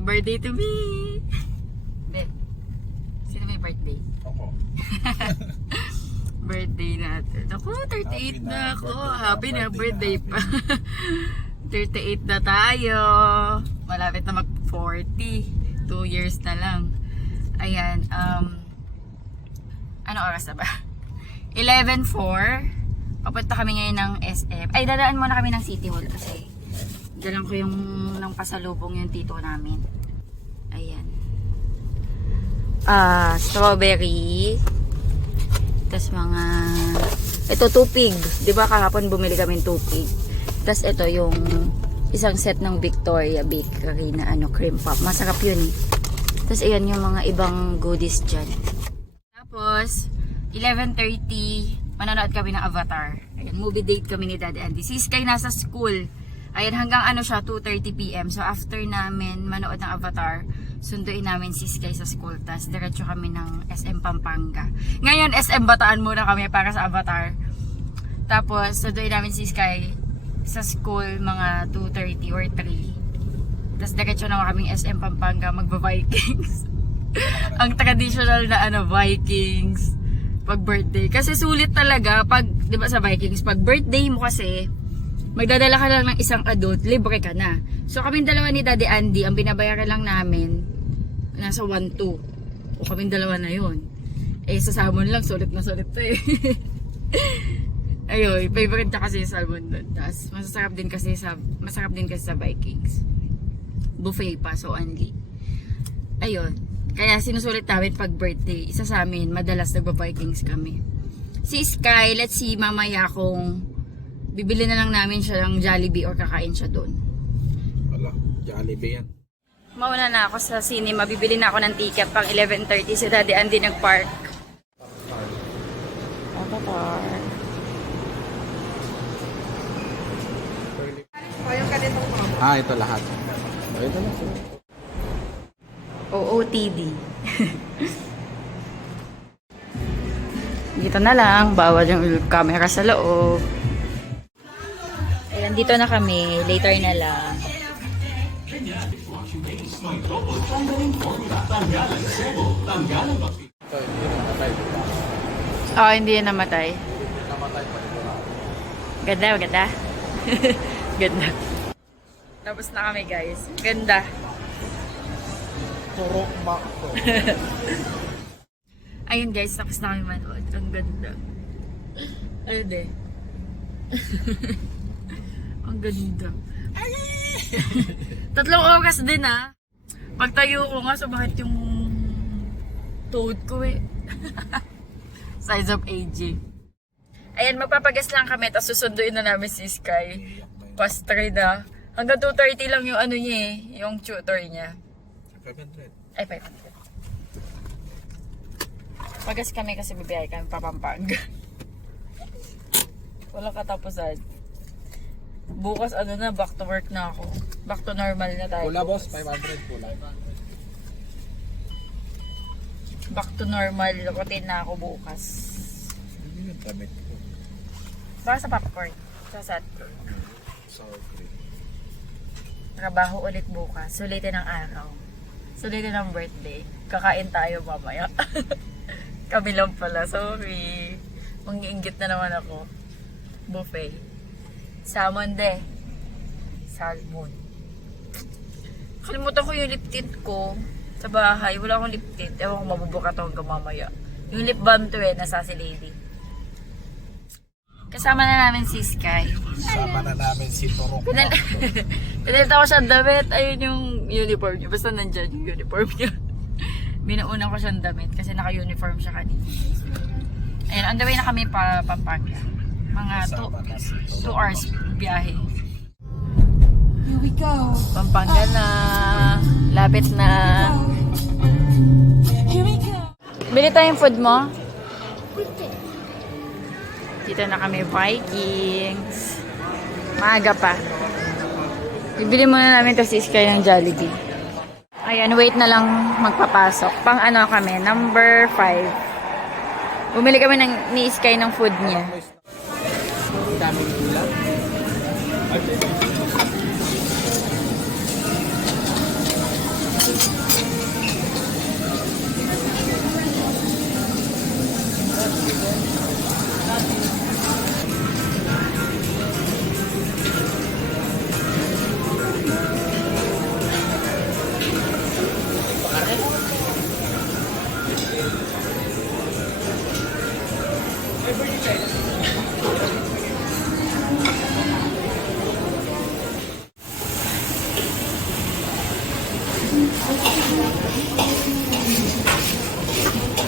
Happy birthday to me! Be, sino may birthday? Ako. Birthday natin. Ako, 38 na ako. Happy na birthday pa. 38 na tayo. Malapit na mag-40. 2 years na lang. Ayan, ano oras na ba? 11:04. Papunta kami ngayon ng SM. Ay, dadaan muna kami ng City Hall kasi dalang ko yung ng pasalubong yung tito namin. Ayan. Strawberry. Tapos mga ito tupig. 'Di ba kahapon bumili kami ng tupig. Tapos ito yung isang set ng Victoria Bakery na cream puff. Masarap 'yun eh. Tapos ayan yung mga ibang goodies dyan. Tapos 11:30 manonood kami ng Avatar. Ayan, movie date kami ni Daddy Andy. Si Sky nasa school. Ayan, hanggang siya, 2:30 PM. So after namin manood ng Avatar, sunduin namin si Sky sa school. Tapos diretso kami ng SM Pampanga. Ngayon, SM Bataan muna kami para sa Avatar. Tapos sunduin namin si Sky sa school mga 2:30 or 3. Tapos diretso naman kaming SM Pampanga magba-Vikings. Ang traditional na Vikings pag birthday. Kasi sulit talaga pag, 'di ba sa Vikings, pag birthday mo kasi magdadala ka lang ng isang adult, libre ka na. So kaming dalawa ni Daddy Andy, ang binabayaran lang namin nasa 1-2. O kaming dalawa na 'yon. Eh sa salmon lang sulit na sulit 'to eh. Ayun, favorite niya kasi yung salmon doon. Tapos masarap din kasi sa Vikings. Buffet pa, so only. Ayun. Kaya sinusulit namin pag birthday. Isa sa amin, madalas nagpa-Vikings kami. Si Sky, let's see mamaya kung bibili na lang namin siya ng Jollibee or kakain siya doon. Wala, Jollibee yan. Mauna na ako sa cinema. Bibili na ako ng ticket pang 11:30. Si Daddy Andy nag-park. Avatar. Ito lahat. Ito na. OOTD. Dito na lang. Bawal yung camera sa loob. Ayan, dito na kami. Later na lang. Oh, hindi yan namatay. Ganda, ganda. Ganda. Tapos na kami, guys. Ganda. Turok makto. Ayun, guys. Tapos na kami manood. Ang ganda. Ayun eh. Ang ganda. 3 oras din ah. Pagtayo ko nga, sumakit yung toad ko eh. Size of AJ. Ayan, magpapagas lang kami. Tapos susunduin na namin si Sky. Past 3 na. Hanggang 2:30 lang yung niya eh. Yung tutor niya. 500. Ay, 500. Pagas kami kasi bibiyay kami pa Pampanga. Walang katapusan. Bukas na, back to work na ako. Back to normal na tayo. Pula boss, 500 pula. Back to normal routine na ako bukas. Hindi yung damit ko. Baka sa popcorn. Sa sat. Sour cream. Trabaho ulit bukas. Sulitin ang araw. Sulitin ang birthday. Kakain tayo mamaya. Kami lang pala. Sorry. Mangiinggit na naman ako. Buffet. Salmon de. Salmon. Kalimutan ko yung lip tint ko sa bahay. Wala akong lip tint. Ewan ko mabubuka to hanggang mamaya. Yung lip balm to nasa si Lady. Kasama na namin si Sky. Sama na namin si Turok makto. Pinalita ko siyang damit. Ayun yung uniform niya. Basta nandyan yung uniform niya. Binuuna ko siyang damit kasi naka-uniform siya kanina. Ayun, on the way na kami pa Pampanga. Mga 2 hours biyahe. Here we go. Pampanga na. Lapit na. Here we go. Bili tayong food mo? Dito na kami Vikings. Maaga pa. Bibili muna namin to si Sky ng Jollibee. Ayan, wait na lang magpapasok. Pang kami, number 5. Bumili kami ni Sky ng food niya. Daming gula.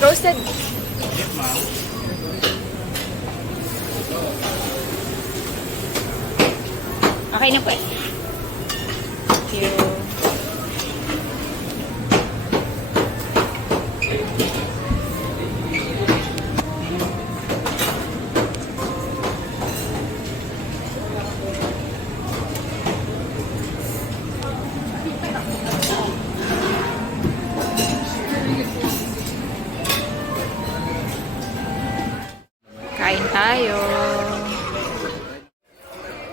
Roasted. Yes, ma'am. Okay na po eh. Thank you. Kain tayo.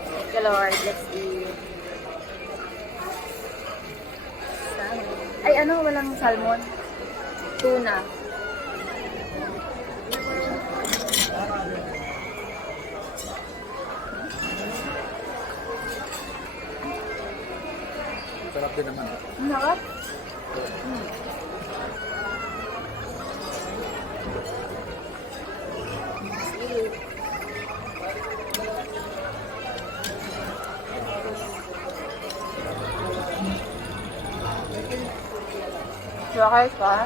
Thank you, Lord. Let's eat. Ay, ano? Walang salmon? Tuna. Sarap din naman. Sarap. Okay ka?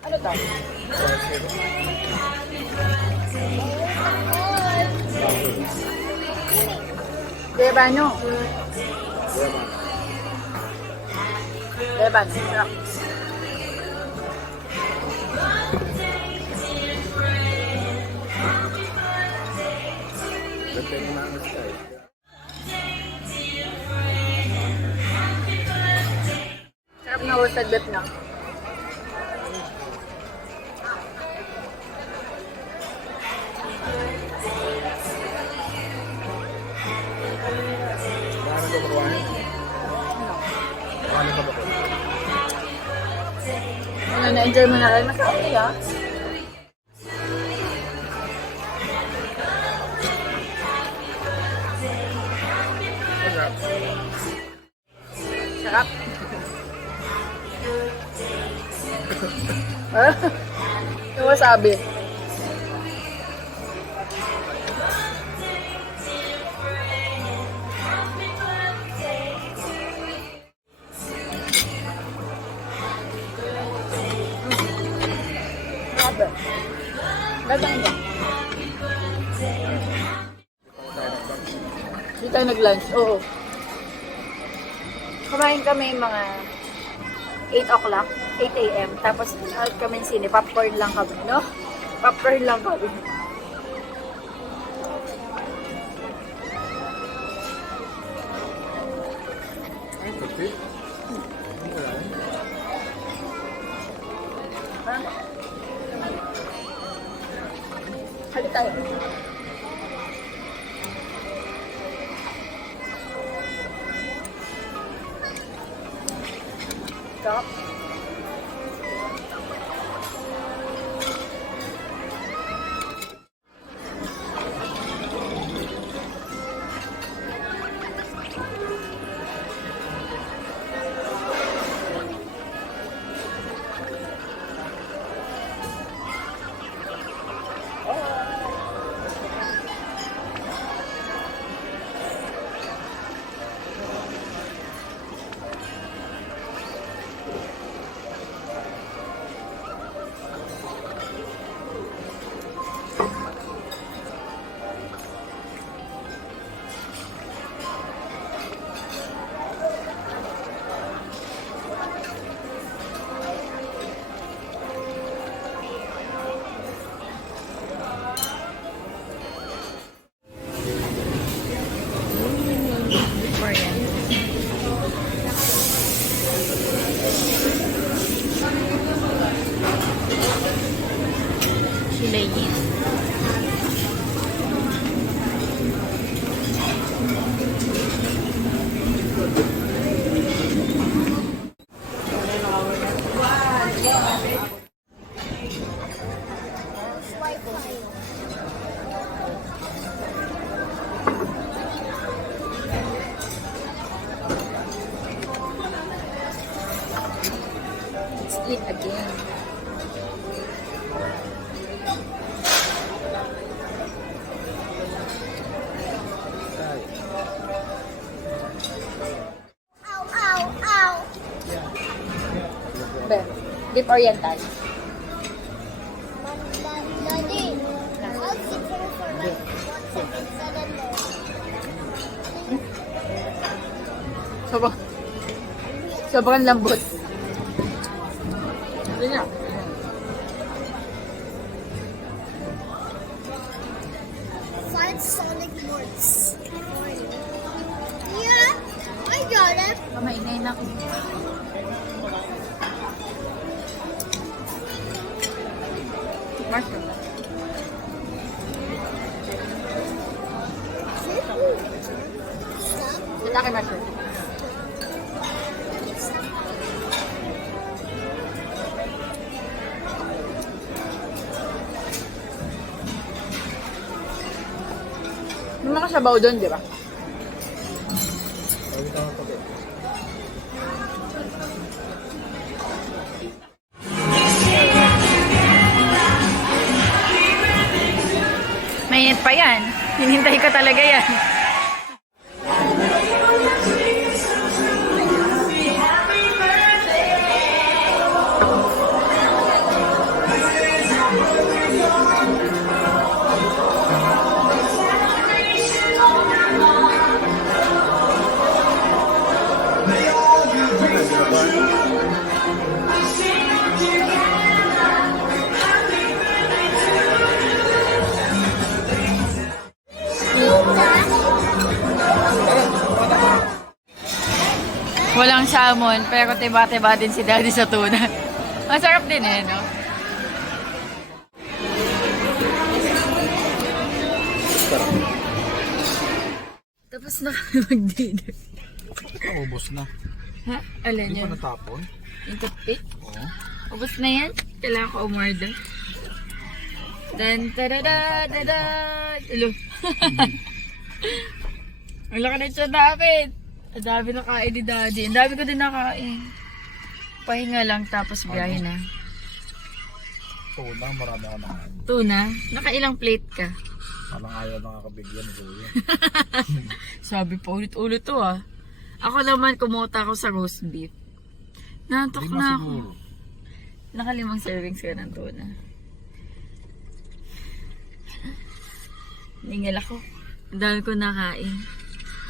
Ano to? Debano. Debano. Sarap. Ganda yung mga style. Sarap na roasted beef na. Paano ba makuhain? Paano ba makuhain? Ano, na-enjoy mo na rin? Masarap niya. Sarap. Sarap. Ah, yung wasabi. Grabe. Gandang ba? Hindi tayo nag-lunch. Oo. Kumain kami mga 8 o'clock, 8 a.m. Tapos out kami sine, popcorn lang kami, no? Popcorn lang kami. Ay, puti. Halika tayo. Sarap. kulay niya. Let's eat again. Beef Oriental. Daddy, how's it for like what's it inside in there? Sobrang lambot. Hindi na. Five Sonic Morts. Yeah, I got it. Kamainay na ako. Mushroom. Ito akin mushroom. May mga sabaw doon, di ba? Lagi tama pa din. Mainit pa yan. Hinintay ko talaga yan. Walang salmon, pero tiba-tiba din si Daddy sa tuna. Masarap din eh, no? Tapos na kami mag-dinner. Ubus na. Ha? Alin Hindi yan? pa natapon? Yung toothpick? Oo. Ubus na yan? Kailangan ko umorder. Dan, tadada, dada. Ulo. Ang laki na siya namin. Ang dami na kain ni Daddy. Ang dami ko din nakain. Pahinga lang tapos biyahe na. Tuna, marami ako na. Tuna? Nakailang plate ka? Parang ayaw nakakabigyan ko yun. Sabi pa ulit-ulit to ah. Ako naman kumota ako sa roast beef. Nantok Di na ako. masiguro. Nakalimang servings ka ng tuna. Ningal ako. Ang dami ko nakain.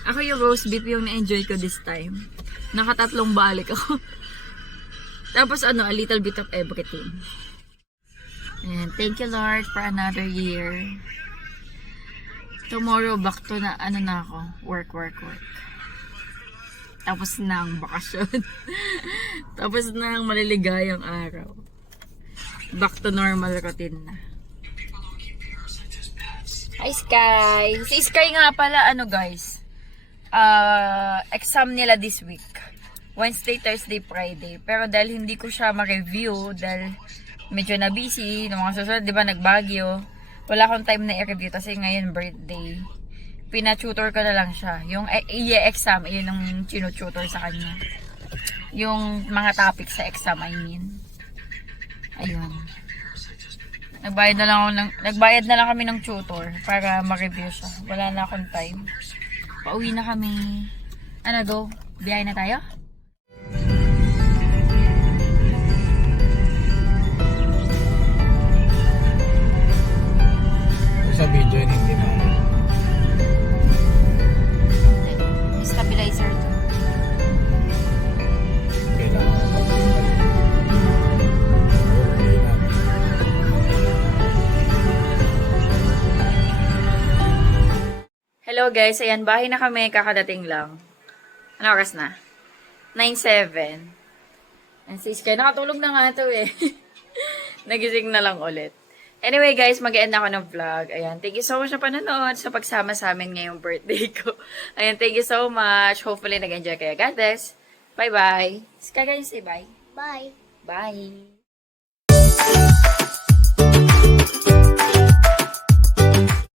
Ako yung roast beef yung na-enjoy ko this time. Nakatatlong balik ako. Tapos a little bit of everything. And thank you Lord for another year. Tomorrow back to na ako, work. Tapos na ang bakasyon. Tapos na ang maliligayang araw. Back to normal routine na. Hi Sky! Si Sky nga pala guys. Exam nila this week. Wednesday, Thursday, Friday. Pero dahil hindi ko siya ma-review, dahil medyo na busy, ng mga susunod, di ba, nagbagyo. Wala akong time na i-review kasi ngayon birthday. Pina-tutor ko na lang siya. Yung exam, yun ang chino-tutor sa kanya. Yung mga topics sa exam, I mean. Ayun. Nagbayad na lang kami ng tutor para ma-review siya. Wala na akong time. Pauwi na kami. Go? Biyahe na tayo? Sa video yun, hindi na. Stabilizer to. Kailangan ko mag-ibig. Hello guys, ayan, bahay na kami, kakadating lang. Ano oras na? 9:07. And si Sky, nakatulog na nga to eh. Nagising na lang ulit. Anyway guys, mag-end ako ng vlog. Ayan, thank you so much na panonood sa pagsama sa amin ngayong birthday ko. Ayan, thank you so much. Hopefully nag-enjoy kayo. God bless. Bye-bye. Can you say bye? Bye. Bye.